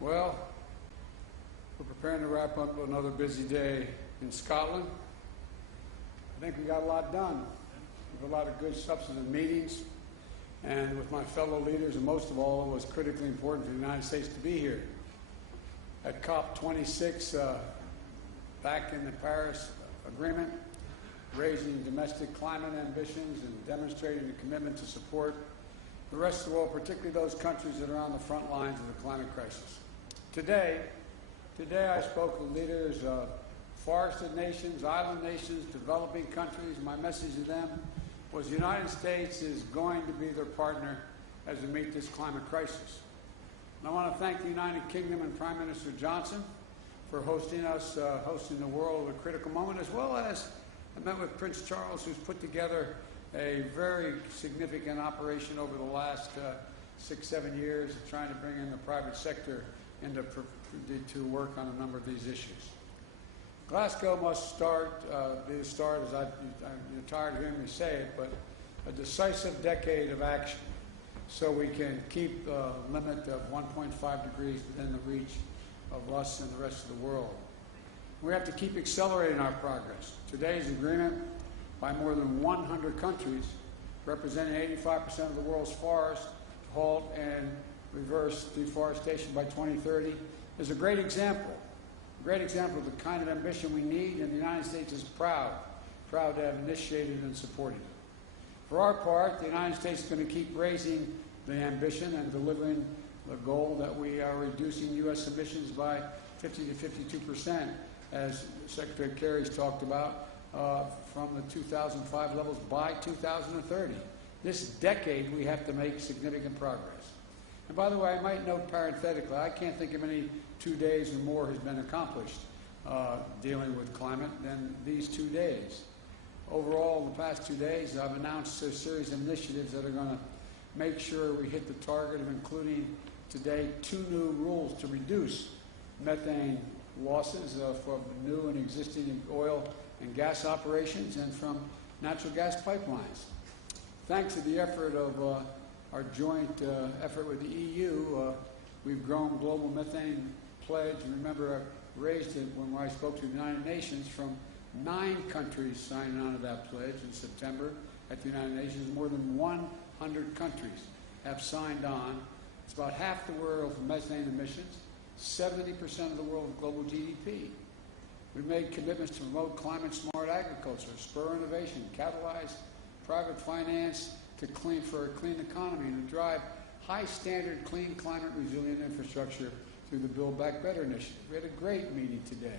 Well, we're preparing to wrap up another busy day in Scotland. I think we got a lot done. We have a lot of good substantive meetings, and with my fellow leaders, and most of all, it was critically important for the United States to be here. At COP26, back in the Paris Agreement, raising domestic climate ambitions and demonstrating a commitment to support the rest of the world, particularly those countries that are on the front lines of the climate crisis. Today I spoke with leaders of forested nations, island nations, developing countries. My message to them was the United States is going to be their partner as we meet this climate crisis. And I want to thank the United Kingdom and Prime Minister Johnson for hosting us, hosting the world at a critical moment, as well as I met with Prince Charles, who's put together a very significant operation over the last 6-7 years of trying to bring in the private sector to work on a number of these issues. Glasgow must be the start, as you're tired of hearing me say it, but a decisive decade of action so we can keep the limit of 1.5 degrees within the reach of us and the rest of the world. We have to keep accelerating our progress. Today's agreement by more than 100 countries, representing 85% of the world's forests, to halt and reverse deforestation by 2030, is a great example of the kind of ambition we need, and the United States is proud to have initiated and supported it. For our part, the United States is going to keep raising the ambition and delivering the goal that we are reducing U.S. emissions by 50 to 52%, as Secretary Kerry's talked about, from the 2005 levels by 2030. This decade, we have to make significant progress. And by the way, I might note parenthetically, I can't think of any 2 days or more has been accomplished dealing with climate than these 2 days. Overall, in the past 2 days, I've announced a series of initiatives that are going to make sure we hit the target of including today 2 new rules to reduce methane losses from new and existing oil and gas operations and from natural gas pipelines. Thanks to the effort of our joint effort with the EU, we've grown global methane pledge. Remember, I raised it when I spoke to the United Nations from 9 countries signing on to that pledge in September at the United Nations. More than 100 countries have signed on. It's about half the world's methane emissions, 70% of the world's global GDP. We've made commitments to promote climate-smart agriculture, spur innovation, catalyze private finance for a clean economy, and to drive high-standard, clean, climate-resilient infrastructure through the Build Back Better initiative. We had a great meeting today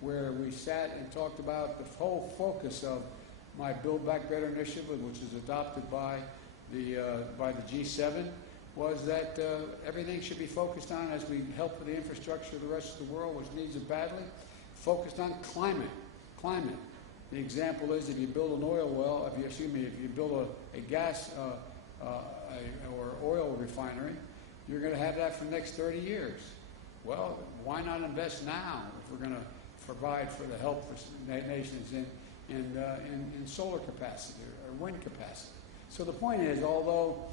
where we sat and talked about the whole focus of my Build Back Better initiative, which is adopted by the G7, was that everything should be focused on, as we help with the infrastructure of the rest of the world, which needs it badly, focused on climate. The example is if you build an oil well, if you build a gas or oil refinery, you're going to have that for the next 30 years. Well, why not invest now if we're going to provide for the help for nations in solar capacity or wind capacity? So the point is, although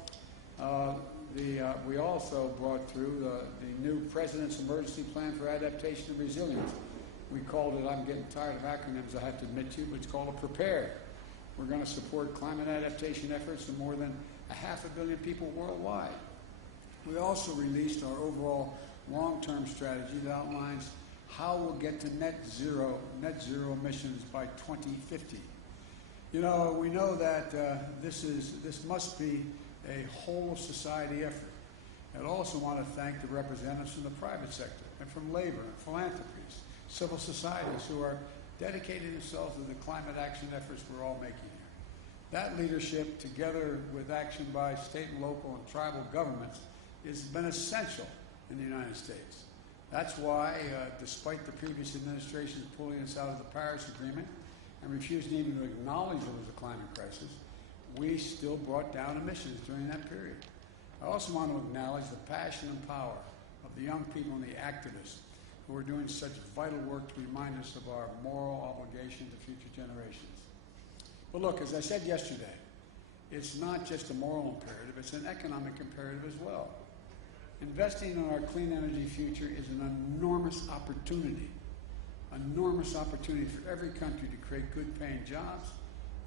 we also brought through the new President's Emergency Plan for Adaptation and Resilience. We called it, I'm getting tired of acronyms, I have to admit to you, but it's called a PREPARE. We're going to support climate adaptation efforts of more than 500 million people worldwide. We also released our overall long-term strategy that outlines how we'll get to net zero emissions by 2050. You know, we know that this must be a whole society effort. I'd also want to thank the representatives from the private sector and from labor and philanthropies, civil societies who are dedicating themselves to the climate action efforts we're all making here. That leadership, together with action by state and local and tribal governments, has been essential in the United States. That's why, despite the previous administration's pulling us out of the Paris Agreement and refusing even to acknowledge there was a climate crisis, we still brought down emissions during that period. I also want to acknowledge the passion and power of the young people and the activists who are doing such vital work to remind us of our moral obligation to future generations. But look, as I said yesterday, it's not just a moral imperative, it's an economic imperative as well. Investing in our clean energy future is an enormous opportunity for every country to create good-paying jobs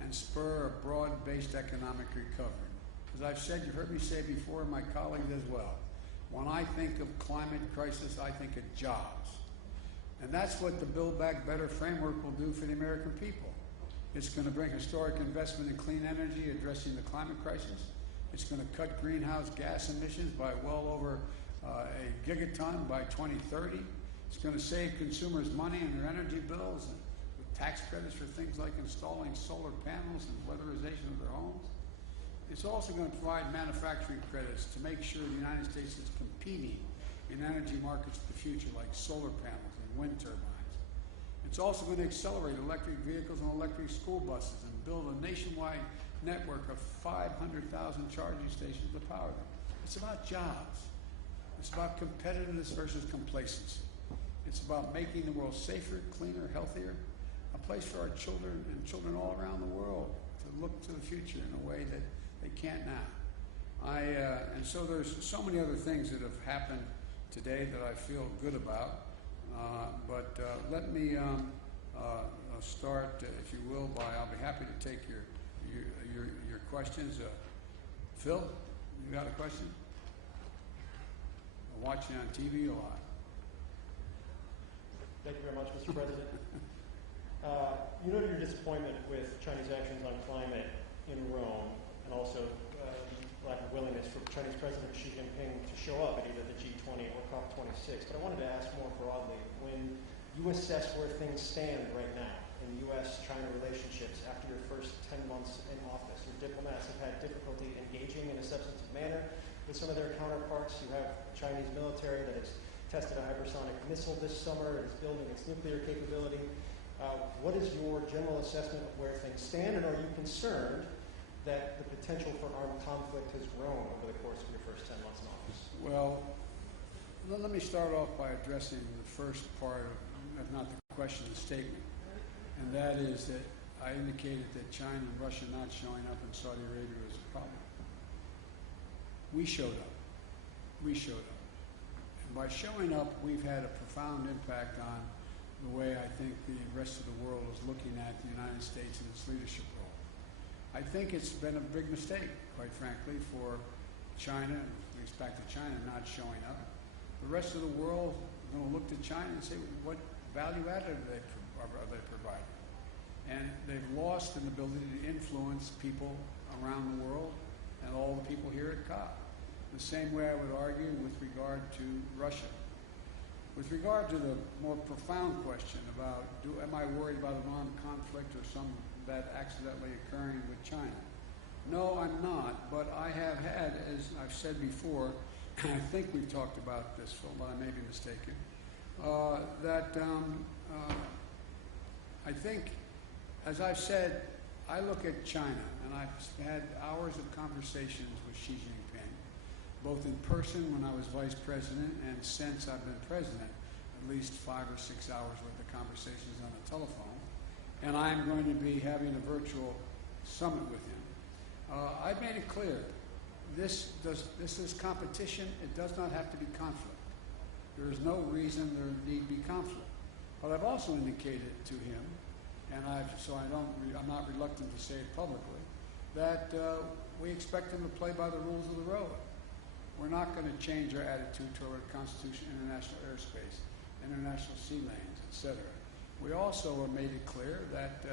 and spur a broad-based economic recovery. As I've said, you've heard me say before, and my colleagues as well, when I think of climate crisis, I think of jobs. And that's what the Build Back Better framework will do for the American people. It's going to bring historic investment in clean energy, addressing the climate crisis. It's going to cut greenhouse gas emissions by well over a gigaton by 2030. It's going to save consumers money on their energy bills and with tax credits for things like installing solar panels and weatherization of their homes. It's also going to provide manufacturing credits to make sure the United States is competing in energy markets of the future like solar panels and wind turbines. It's also going to accelerate electric vehicles and electric school buses and build a nationwide network of 500,000 charging stations to power them. It's about jobs. It's about competitiveness versus complacency. It's about making the world safer, cleaner, healthier, a place for our children and children all around the world to look to the future in a way that they can't now. And so there's so many other things that have happened today that I feel good about. But let me start, if you will, by I'll be happy to take your questions. Phil, you got a question? I'm watching on TV a lot. Thank you very much, Mr. President. You noted your disappointment with Chinese actions on climate in Rome, and also lack of willingness for Chinese President Xi Jinping to show up at either the G20 or COP26. But I wanted to ask more broadly, when you assess where things stand right now in U.S.-China relationships after your first 10 months in office, your diplomats have had difficulty engaging in a substantive manner with some of their counterparts. You have the Chinese military that has tested a hypersonic missile this summer and is building its nuclear capability. What is your general assessment of where things stand, and are you concerned that the potential for armed conflict has grown over the course of your first 10 months in office? Well, let me start off by addressing the first part of, if not the question, the statement. And that is that I indicated that China and Russia not showing up in Saudi Arabia was a problem. We showed up. We showed up. And by showing up, we've had a profound impact on the way I think the rest of the world is looking at the United States and its leadership role. I think it's been a big mistake, quite frankly, for China, at least back to China, not showing up. The rest of the world is going to look to China and say, what value added are they providing? And they've lost an ability to influence people around the world and all the people here at COP. The same way I would argue with regard to Russia. With regard to the more profound question about, am I worried about an armed conflict or some that accidentally occurring with China? No, I'm not, but I have had, as I've said before, and I think we've talked about this, Phil, but I may be mistaken, I think, as I've said, I look at China, and I've had hours of conversations with Xi Jinping, both in person when I was vice president and since I've been president, at least 5 or 6 hours worth of conversations on the telephone. And I'm going to be having a virtual summit with him. I've made it clear, this is competition. It does not have to be conflict. There is no reason there need be conflict. But I've also indicated to him, and I'm not reluctant to say it publicly, that we expect him to play by the rules of the road. We're not going to change our attitude toward Constitution, international airspace, international sea lanes, etc. We also have made it clear that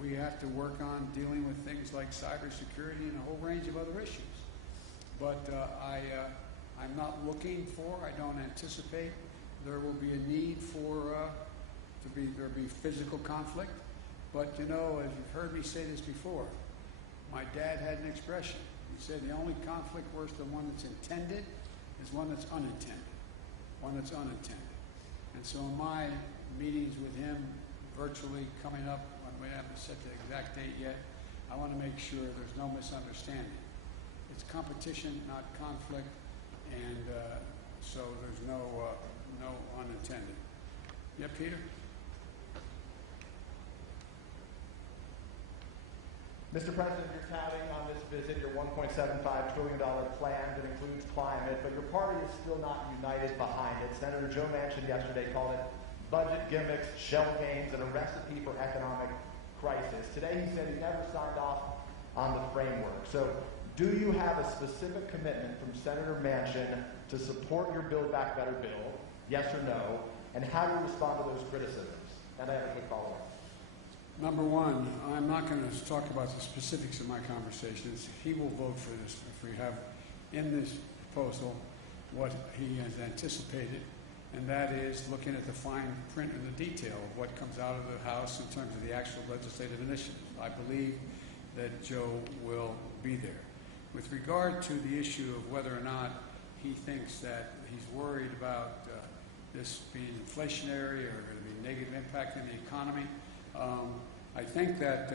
we have to work on dealing with things like cybersecurity and a whole range of other issues. But I'm not looking for, I don't anticipate there will be a need for there be physical conflict. But you know, as you've heard me say this before, my dad had an expression. He said the only conflict worse than one that's intended is one that's unintended. One that's unintended. And so in my meetings with him virtually coming up, we haven't set the exact date yet, I want to make sure there's no misunderstanding. It's competition, not conflict, and so there's no unintended. Yeah, Peter? Mr. President, you're touting on this visit your $1.75 trillion plan that includes climate, but your party is still not united behind it. Senator Joe Manchin yesterday called it budget gimmicks, shell games, and a recipe for economic crisis. Today he said he never signed off on the framework. So do you have a specific commitment from Senator Manchin to support your Build Back Better bill, yes or no, and how do you respond to those criticisms? And I have a quick follow-up. Number one, I'm not going to talk about the specifics of my conversations. He will vote for this if we have in this proposal what he has anticipated, and that is looking at the fine print and the detail of what comes out of the House in terms of the actual legislative initiative. I believe that Joe will be there. With regard to the issue of whether or not he thinks that he's worried about this being inflationary or going to be a negative impact in the economy, I think that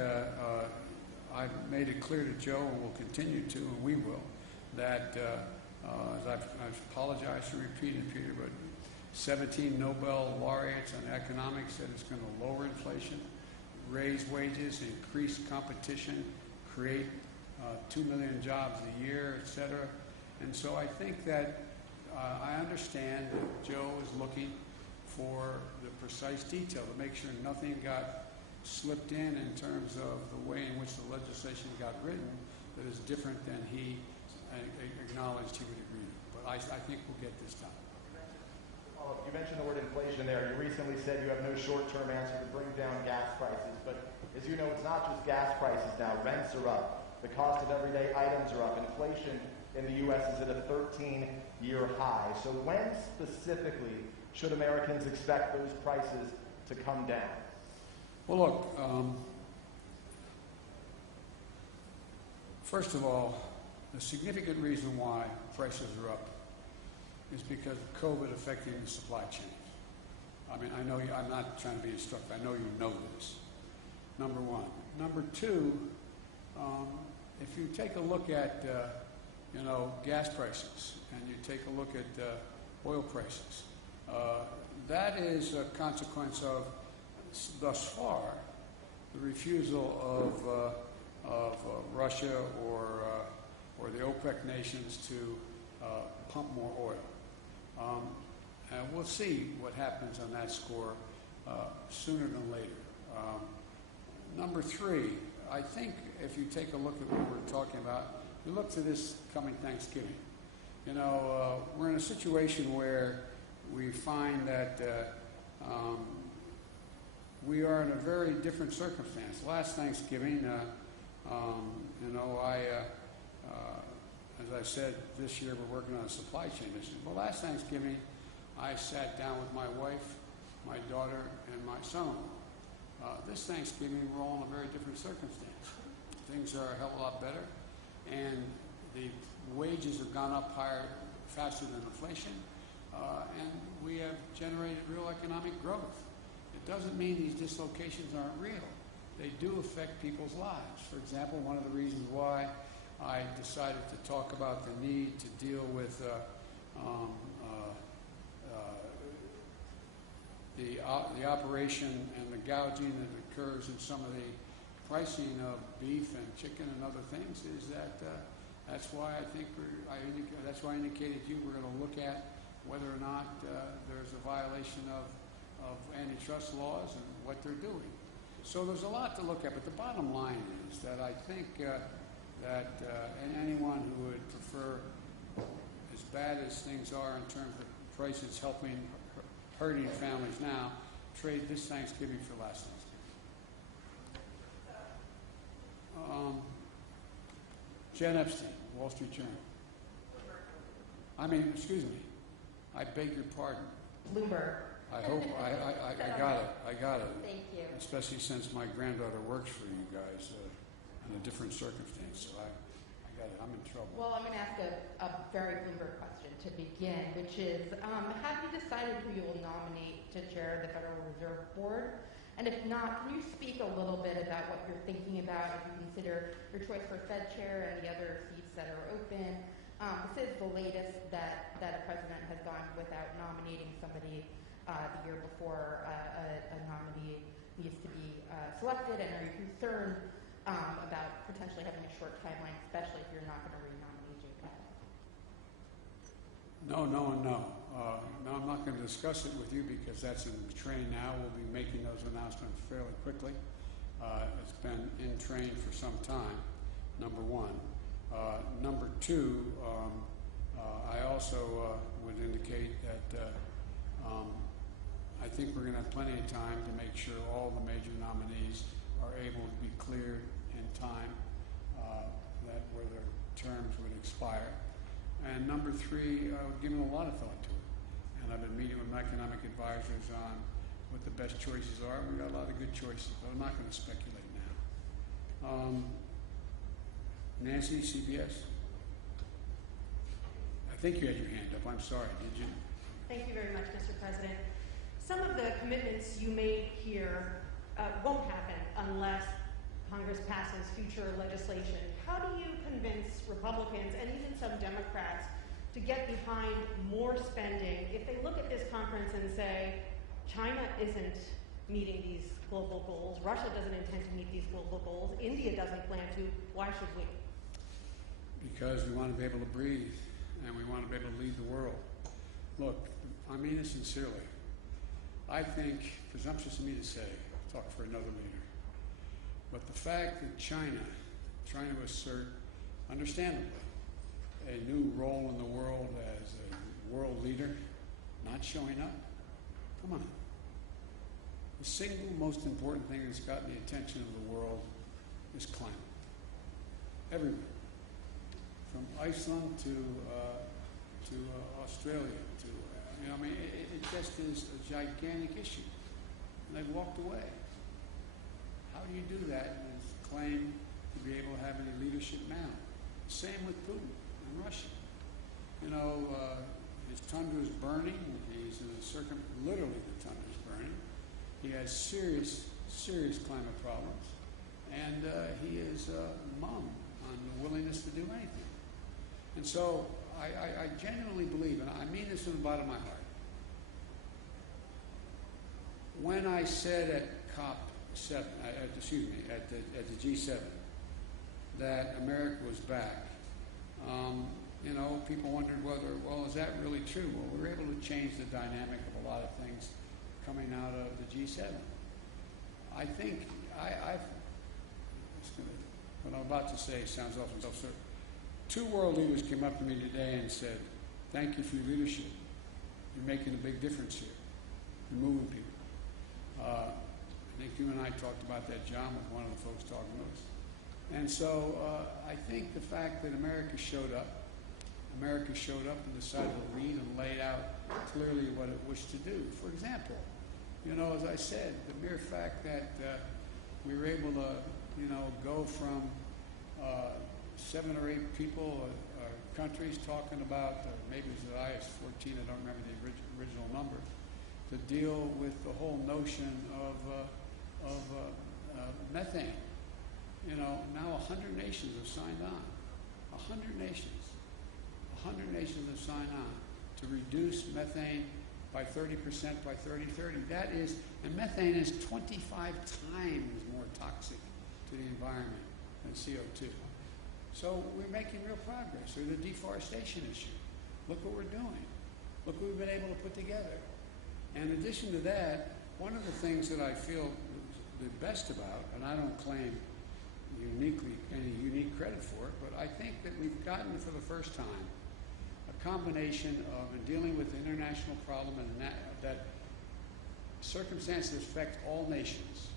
I've made it clear to Joe, and will continue to, and we will, that as I've apologized for repeating, Peter, but 17 Nobel laureates on economics said it's going to lower inflation, raise wages, increase competition, create 2 million jobs a year, et cetera. And so I think that I understand that Joe is looking for the precise detail to make sure nothing got slipped in terms of the way in which the legislation got written that is different than he acknowledged he would agree to. But I think we'll get this done. You mentioned the word inflation there. You recently said you have no short-term answer to bring down gas prices. But as you know, it's not just gas prices now. Rents are up. The cost of everyday items are up. Inflation in the U.S. is at a 13-year high. So when specifically should Americans expect those prices to come down? Well, look, first of all, the significant reason why prices are up is because of COVID affecting the supply chain. I mean, I know I'm not trying to be instructive. I know you know this. Number one. Number two, if you take a look at, gas prices, and you take a look at oil prices, that is a consequence of, thus far, the refusal of Russia or the OPEC nations to pump more oil. And we'll see what happens on that score sooner than later. Number three, I think if you take a look at what we're talking about, you look to this coming Thanksgiving. We're in a situation where we find that we are in a very different circumstance. Last Thanksgiving, as I said, this year we're working on a supply chain issue. Well, last Thanksgiving, I sat down with my wife, my daughter, and my son-in-law. This Thanksgiving, we're all in a very different circumstance. Things are a hell of a lot better, and the wages have gone up higher, faster than inflation, and we have generated real economic growth. It doesn't mean these dislocations aren't real. They do affect people's lives. For example, one of the reasons why I decided to talk about the need to deal with the operation and the gouging that occurs in some of the pricing of beef and chicken and other things is that that's why I think that's why I indicated to you we're going to look at whether or not there's a violation of antitrust laws and what they're doing. So there's a lot to look at, but the bottom line is that I think that anyone who would prefer, as bad as things are in terms of prices hurting families now, trade this Thanksgiving for last Thanksgiving. Jen Epstein, Wall Street Journal. Excuse me. I beg your pardon. Bloomberg. I hope I got it. I got it. Thank you. Especially since my granddaughter works for you guys in a different circumstance. So I got it. I'm in trouble. Well, I'm going to ask a very Bloomberg question to begin, which is, have you decided who you will nominate to chair the Federal Reserve Board? And if not, can you speak a little bit about what you're thinking about if you consider your choice for Fed chair and the other seats that are open? This is the latest that a president has gone without nominating somebody the year before a nominee needs to be selected. And are you concerned about potentially having a short timeline, especially if you're not going to re-nominate Joe Biden? No, no, and no. No, I'm not going to discuss it with you because that's in train now. We'll be making those announcements fairly quickly. It's been in train for some time, number one. Number two, I also would indicate that I think we're going to have plenty of time to make sure all the major nominees are able to be cleared in time that where their terms would expire. And number three, I've given a lot of thought to it. And I've been meeting with my economic advisors on what the best choices are. We've got a lot of good choices, but I'm not going to speculate now. Nancy, CBS? I think you had your hand up. I'm sorry. Did you? Thank you very much, Mr. President. Some of the commitments you made here won't happen unless Congress passes future legislation. How do you convince Republicans and even some Democrats to get behind more spending if they look at this conference and say, China isn't meeting these global goals, Russia doesn't intend to meet these global goals, India doesn't plan to, why should we? Because we want to be able to breathe and we want to be able to lead the world. Look, I mean it sincerely. I think, presumptuous of me to say, talk for another leader, but the fact that China, trying to assert, understandably, a new role in the world as a world leader, not showing up, come on. The single most important thing that's gotten the attention of the world is climate. Everywhere. From Iceland to Australia, it just is a gigantic issue. And they've walked away. How do you do that and claim to be able to have any leadership now? Same with Putin and Russia. His tundra is burning. He's in a literally the tundra is burning. He has serious climate problems. And he is mum on the willingness to do anything. And so I genuinely believe, and I mean this from the bottom of my heart, when I said at COP7, at the G7, that America was back, people wondered whether, well, is that really true? Well, we were able to change the dynamic of a lot of things coming out of the G7. I think what I'm about to say sounds often self-certain. 2 world leaders came up to me today and said, thank you for your leadership. You're making a big difference here. You're moving people. I think you and I talked about that, John, with one of the folks talking to us. And so I think the fact that America showed up and decided to lead and laid out clearly what it wished to do. For example, as I said, the mere fact that we were able to, go from 7 or 8 people or countries talking about, or maybe it was as high as 14, I don't remember the original number, to deal with the whole notion of methane. Now 100 nations have signed on. 100 nations. 100 nations have signed on to reduce methane by 30% by 2030. And methane is 25 times more toxic to the environment than CO2. So we're making real progress. Or the deforestation issue. Look what we're doing. Look what we've been able to put together. And in addition to that, one of the things that I feel the best about, and I don't claim any unique credit for it, but I think that we've gotten for the first time a combination of dealing with the international problem and that circumstances affect all nations,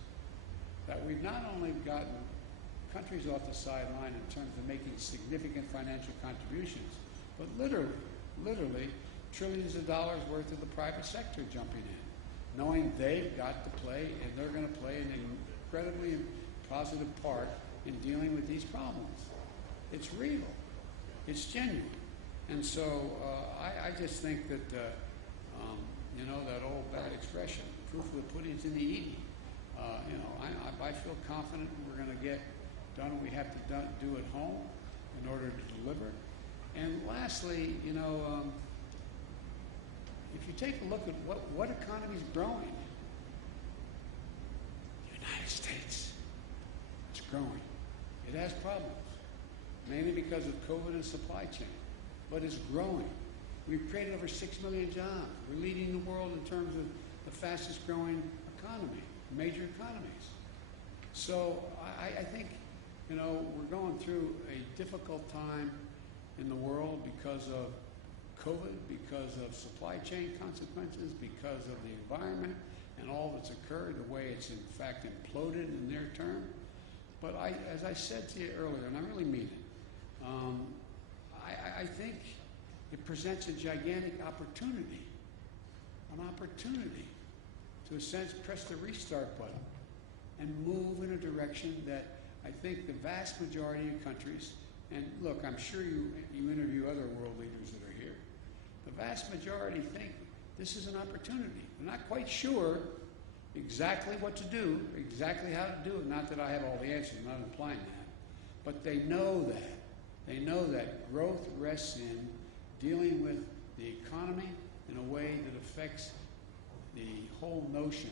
that we've not only gotten countries off the sideline in terms of making significant financial contributions, but literally trillions of dollars worth of the private sector jumping in, knowing they've got to play and they're going to play an incredibly positive part in dealing with these problems. It's real. It's genuine. And so I just think that, that old bad expression, proof of the pudding's in the eating. I feel confident we're going to get done what we have to do at home in order to deliver. And lastly, if you take a look at what economy is growing, the United States, it's growing. It has problems, mainly because of COVID and supply chain, but it's growing. We've created over 6 million jobs. We're leading the world in terms of the fastest growing economy, major economies. So I think, you know, we're going through a difficult time in the world because of COVID, because of supply chain consequences, because of the environment and all that's occurred, the way it's in fact imploded in near term. But as I said to you earlier, and I really mean it, I think it presents a gigantic opportunity, to, in a sense, press the restart button and move in a direction that I think the vast majority of countries, and look, I'm sure you interview other world leaders that are here, the vast majority think this is an opportunity. They're not quite sure exactly what to do, exactly how to do it. Not that I have all the answers, I'm not implying that. But they know that. They know that growth rests in dealing with the economy in a way that affects the whole notion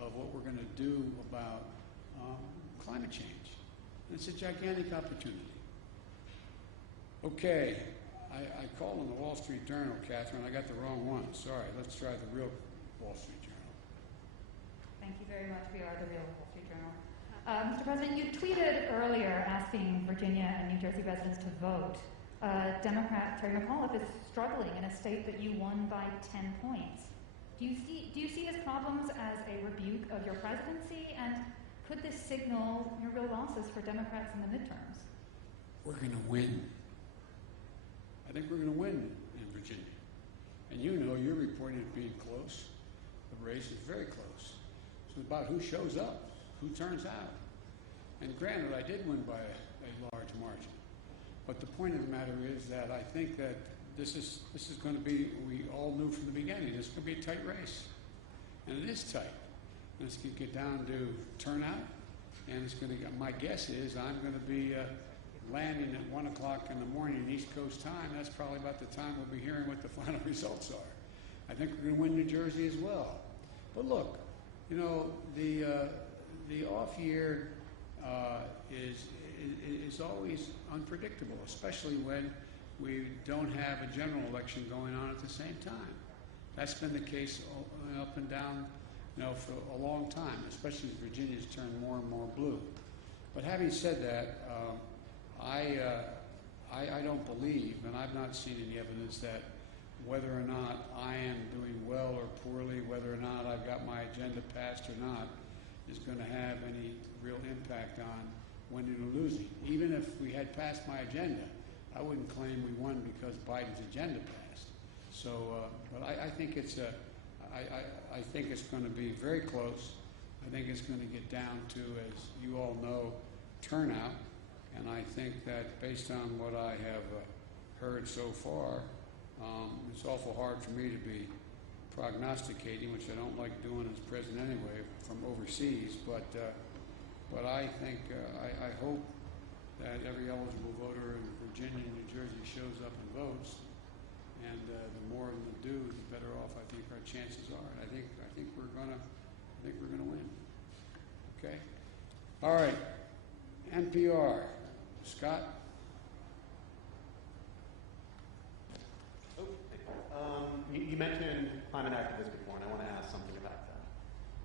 of what we're going to do about climate change. And it's a gigantic opportunity. Okay, I called on the Wall Street Journal, Catherine. I got the wrong one. Sorry. Let's try the real Wall Street Journal. Thank you very much. We are the real Wall Street Journal. Mr. President, you tweeted earlier asking Virginia and New Jersey residents to vote. Democrat Terry McAuliffe is struggling in a state that you won by 10 points. Do you see his problems as a rebuke of your presidency, and could this signal your real losses for Democrats in the midterms? We're going to win. I think we're going to win in Virginia. And you know, you're reporting it being close. The race is very close. It's about who shows up, who turns out. And granted, I did win by a large margin. But the point of the matter is that I think that this is going to be, we all knew from the beginning, this is going to be a tight race. And it is tight. And it's going to get down to turnout. And it's going to, my guess is I'm going to be landing at 1 o'clock in the morning East Coast time. That's probably about the time we'll be hearing what the final results are. I think we're going to win New Jersey as well. But look, you know, the off year is always unpredictable, especially when we don't have a general election going on at the same time. That's been the case up and down, you know, for a long time, especially as Virginia's turned more and more blue. But having said that, I don't believe, and I've not seen any evidence that whether or not I am doing well or poorly, whether or not I've got my agenda passed or not, is going to have any real impact on winning or losing. Even if we had passed my agenda, I wouldn't claim we won because Biden's agenda passed. So, but I think it's I think it's going to be very close. I think it's going to get down to, as you all know, turnout. And I think that based on what I have heard so far, it's awful hard for me to be prognosticating, which I don't like doing as president anyway, from overseas. But I think, I hope that every eligible voter in Virginia and New Jersey shows up and votes. And the more of them do, the better off I think our chances are. And I think we're gonna win. Okay. All right. NPR. Scott? You mentioned climate activists before, and I want to ask something about that.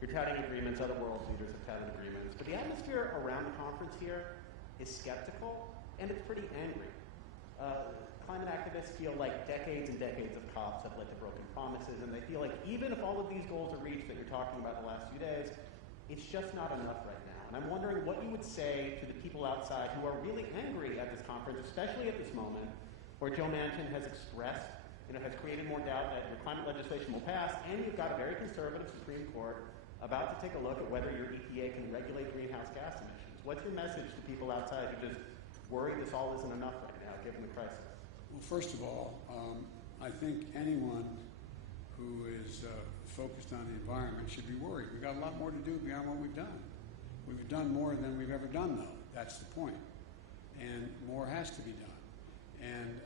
You're touting agreements, other world leaders have touted agreements, but the atmosphere around the conference here is skeptical, and it's pretty angry. Climate activists feel like decades and decades of COPs have led to broken promises, and they feel like even if all of these goals are reached that you're talking about the last few days, it's just not enough right now. And I'm wondering what you would say to the people outside who are really angry at this conference, especially at this moment, where Joe Manchin has expressed, has created more doubt that your climate legislation will pass, and you've got a very conservative Supreme Court about to take a look at whether your EPA can regulate greenhouse gas emissions. What's your message to people outside who just worry this all isn't enough right now, given the crisis? Well, first of all, I think anyone who is focused on the environment should be worried. We've got a lot more to do beyond what we've done. We've done more than we've ever done, though. That's the point. And more has to be done. And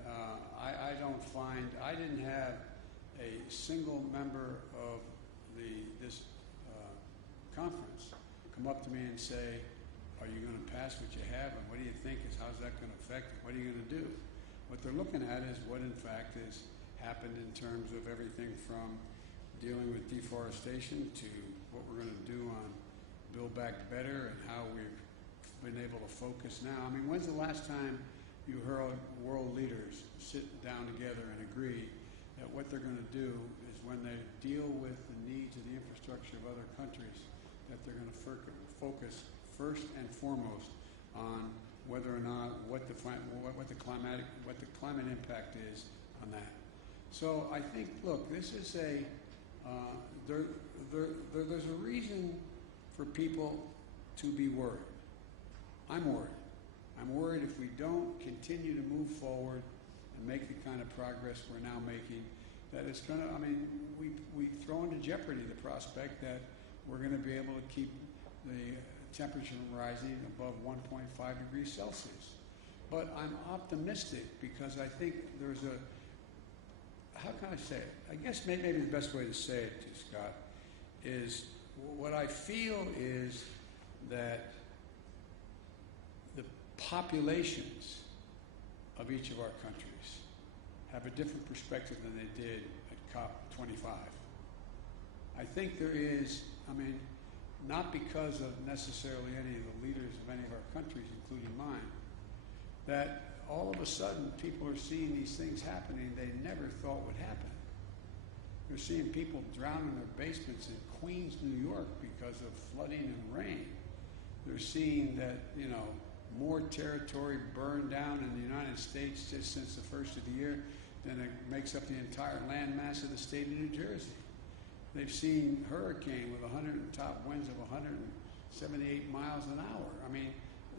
I don't find, I didn't have a single member of this conference come up to me and say, Are you going to pass what you have, and what do you think is, how's that going to affect it? What are you going to do? What they're looking at is what, in fact, has happened in terms of everything from dealing with deforestation to what we're going to do on Build Back Better and how we've been able to focus now. I mean, when's the last time you heard world leaders sit down together and agree that what they're going to do is when they deal with the needs of the infrastructure of other countries, that they're going to focus first and foremost on whether or not what the climate impact is on that. So I think, look, this is there's a reason for people to be worried. I'm worried. I'm worried if we don't continue to move forward and make the kind of progress we're now making, that it's going to, I mean, we throw into jeopardy the prospect that we're going to be able to keep the temperature from rising above 1.5 degrees Celsius. But I'm optimistic because I think there's how can I say it? I guess maybe the best way to say it, to Scott, is what I feel is that the populations of each of our countries have a different perspective than they did at COP25. I think there is, I mean, not because of necessarily any of the leaders of any of our countries, including mine, that all of a sudden people are seeing these things happening they never thought would happen. They're seeing people drown in their basements in Queens, New York because of flooding and rain. They're seeing that, you know, more territory burned down in the United States just since the first of the year than it makes up the entire land mass of the state of New Jersey. They've seen hurricane with top winds of 178 miles an hour. I mean,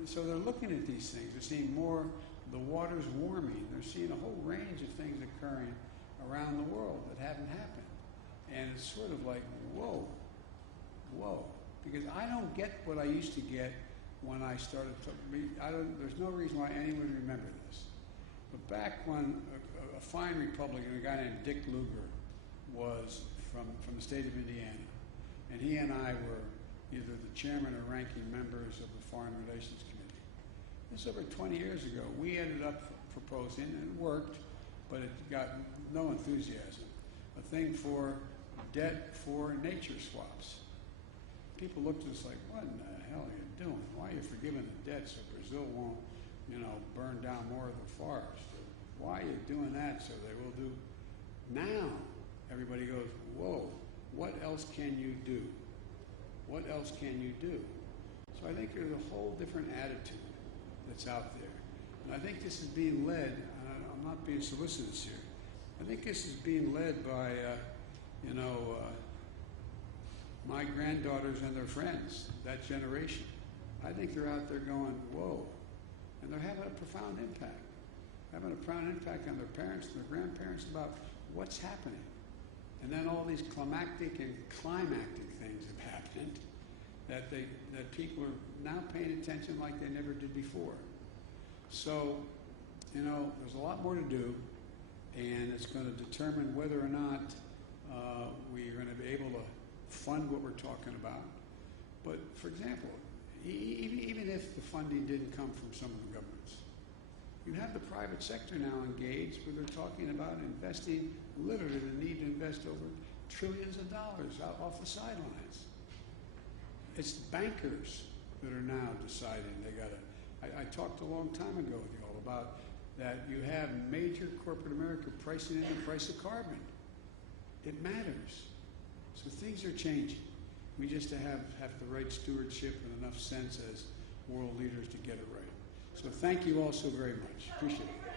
so they're looking at these things. They're seeing more, the water's warming. They're seeing a whole range of things occurring around the world that haven't happened. And it's sort of like, whoa, whoa. Because I don't get what I used to get when I started to there's no reason why anyone would remember this. But back when a fine Republican, a guy named Dick Lugar, was from the state of Indiana, and he and I were either the chairman or ranking members of the Foreign Relations Committee. This was over 20 years ago. We ended up proposing, and it worked, but it got no enthusiasm, a thing for debt for nature swaps. People looked at us like, what in the hell are you doing? Why are you forgiving the debt so Brazil won't, burn down more of the forest? Why are you doing that so they will do? Now, everybody goes, whoa, what else can you do? What else can you do? So I think there's a whole different attitude that's out there. And I think this is being led, and I'm not being solicitous here, I think this is being led by, my granddaughters and their friends, that generation. I think they're out there going, whoa. And they're having a profound impact. Having a profound impact on their parents and their grandparents about what's happening. And then all these climactic and climactic things have happened that people are now paying attention like they never did before. So, there's a lot more to do, and it's going to determine whether or not we're going to be able to fund what we're talking about. But, for example, even if the funding didn't come from some of the governments, you have the private sector now engaged where they're talking about investing, literally the need to invest over trillions of dollars off the sidelines. It's bankers that are now deciding they got to. I talked a long time ago with you all about that you have major corporate America pricing in the price of carbon. It matters. So things are changing. We just have the right stewardship and enough sense as world leaders to get it right. So thank you all so very much. Appreciate it.